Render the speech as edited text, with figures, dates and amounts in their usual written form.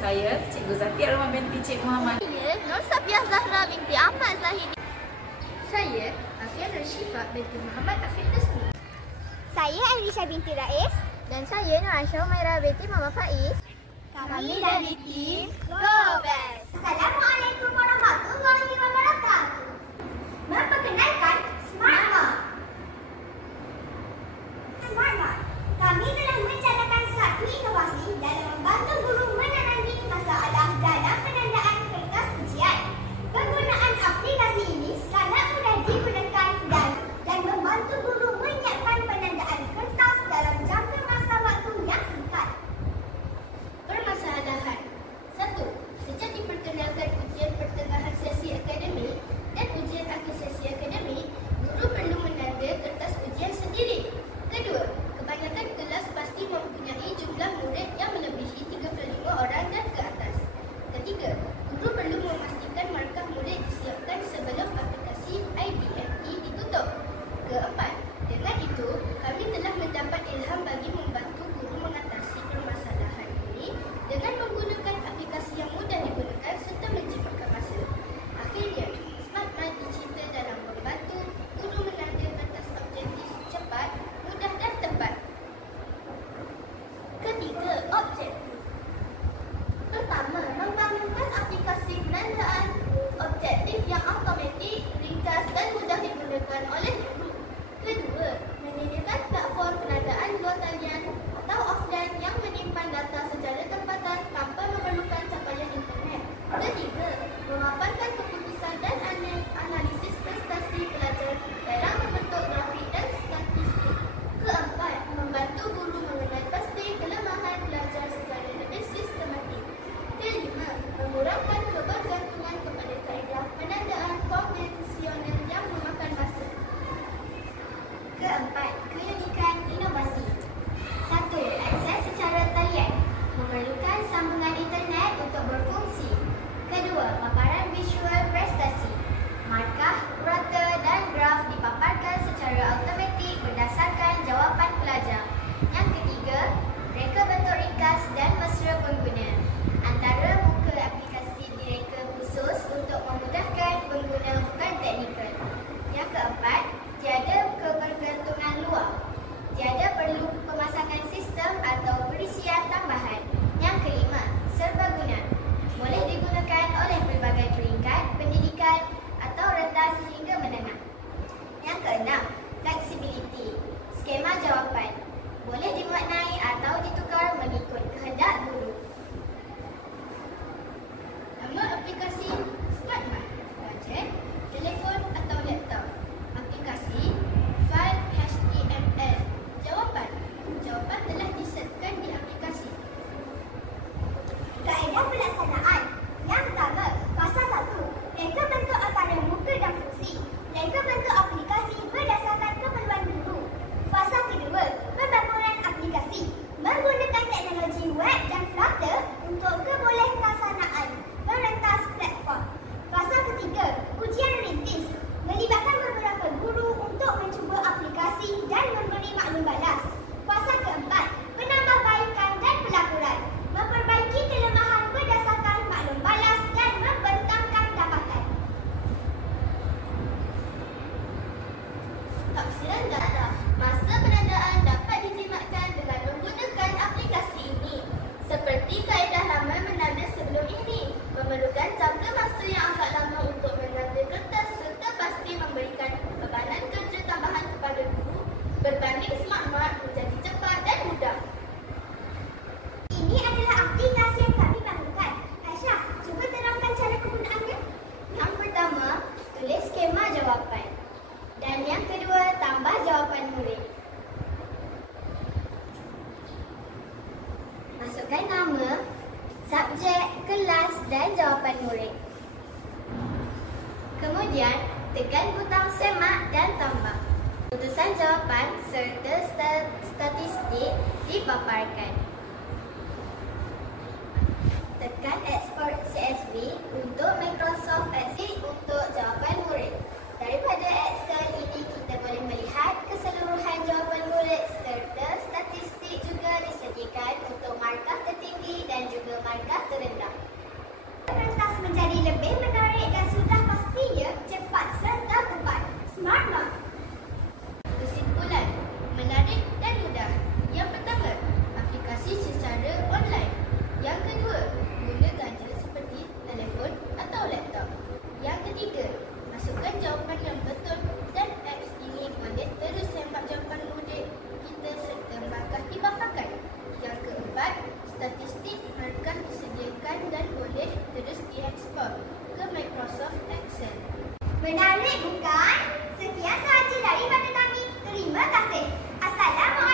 saya, Cikgu Zati Arman binti Cik Muhammad. Saya Nur Safiah Zahra binti Ahmad Zahidi. Saya Afia Nur Syifa binti Muhammad Afiq Tasmi. Saya Aisyah binti Rais. Dan saya Nur Aisyah Umairah binti Muhammad Faiz. Kami dari tim Go Best. Assalamualaikum warahmatullahi wabarakatuh. Memperkenalkan Smart Mart. Smart Mart. Kami telah menjalankan satu inovasi dalam membantu guru menerangi masalah dalam penandaan kertas ujian. Penggunaan aplikasi ini sangat mudah digunakan dan membantu guru menyiapkan penandaan kertas dalam jangka masa waktu yang singkat. Permasalahan 1. Sejak diperkenalkan ujian pertengahan sesi akademik dan ujian akhir sesi akademik, guru perlu menanda kertas ujian sendiri. Kedua, kebanyakan kelas pasti mempunyai jumlah murid yang melebihi 35 orang dan ke atas. Ketiga, guru perlu memastikan markah murid disiapkan sebelum aplikasi IDME ditutup. Keempat, dengan itu, kami telah mendapat ilham bagi membantu guru mengatasi permasalahan ini dengan menggunakan aplikasi yang mudah digunakan serta menjimatkan masa. Akhirnya, Smart Mart dicipta dalam membantu guru menanda kertas objektif cepat, mudah dan tepat. Ketiga, objektif. Pertama, membangunkan aplikasi penandaan objektif yang automatik, ringkas dan mudah digunakan oleh guru. Kedua, menyediakan platform penandaan luar talian atau offline yang menyimpan data secara tempatan tanpa memerlukan capaian internet. Ketiga, memaparkan keputusan dan analisis prestasi pelajar dalam membentuk grafik dan statistik. Keempat, membantu guru mengenal pasti kelemahan pelajar secara lebih sistematik. Kelima, mengurangkan kebergantungan kepada kaedah penandaan konvensional yang memakan masa. Keempat, keunikan inovasi. 1. Akses secara talian. Memerlukan sambungan internet untuk berfungsi. Kedua, paparan visual prestasi. Markah, urata dan graf dipaparkan secara automatik berdasarkan jawapan pelajar. Yang ketiga, reka bentuk ringkas dan mesra pengguna. Antara muka aplikasi direka khusus untuk memudahkan pengguna bukan teknikal. Yang keempat, tiada kebergantungan luar. Tiada perlu pemasangan sistem atau perisian tambahan. Yang kelima, serbaguna. Boleh digunakan oleh pelbagai peringkat, pendidikan atau rentas hingga menengah. Yang keenam, flexibility. Skema jawapan. Boleh dimaknai atau ditukar mengikut kehendak guru. Nama aplikasi Smart Mart. Gadget, telefon atau laptop. Aplikasi, fail HTML. Jawapan. Jawapan telah disetkan di aplikasi. Kaedah pelaksanaan. Yang pertama, fasa 1. Reka bentuk antara muka dan fungsi. Reka bentuk aplikasi berdasarkan keperluan guru. Fasa kedua, pembangunan aplikasi. Menggunakan teknologi web dan Flutter untuk kebolehkasaraan merentas platform. Fasa ketiga, ujian rintis. Melibatkan beberapa guru untuk mencuba aplikasi dan memberi maklum balas. Fasa keempat, penambahbaikan dan pelaporan. Memperbaiki kelemahan berdasarkan maklum balas dan membentangkan dapatan. Tafsiran data. Masa penandaan dapat dijimatkan dengan menggunakan aplikasi ini. Seperti kaedah lama menanda sebelum ini, memerlukan jangka masa yang agak lama untuk menanda kertas serta pasti memberikan bebanan kerja tambahan kepada guru. Berbanding Smart Mart menjadi cepat dan mudah. Ini adalah aplikasi yang kami bangunkan. Aisyah, cuba terangkan cara penggunaannya. Yang pertama, tulis skema jawapan. Dan yang kedua, tambah jawapan murid. Masukkan nama, subjek, kelas dan jawapan murid. Kemudian, tekan butang semak dan tambah. Putusan jawapan serta statistik dipaparkan. Tekan export CSV untuk Microsoft Excel untuk jawapan murid. Daripada Excel ini kita boleh melihat keseluruhan jawapan murid serta statistik juga disediakan untuk markah tertinggi dan juga markah terendah. Menarik bukan? Sekian sahaja daripada kami. Terima kasih. Assalamualaikum.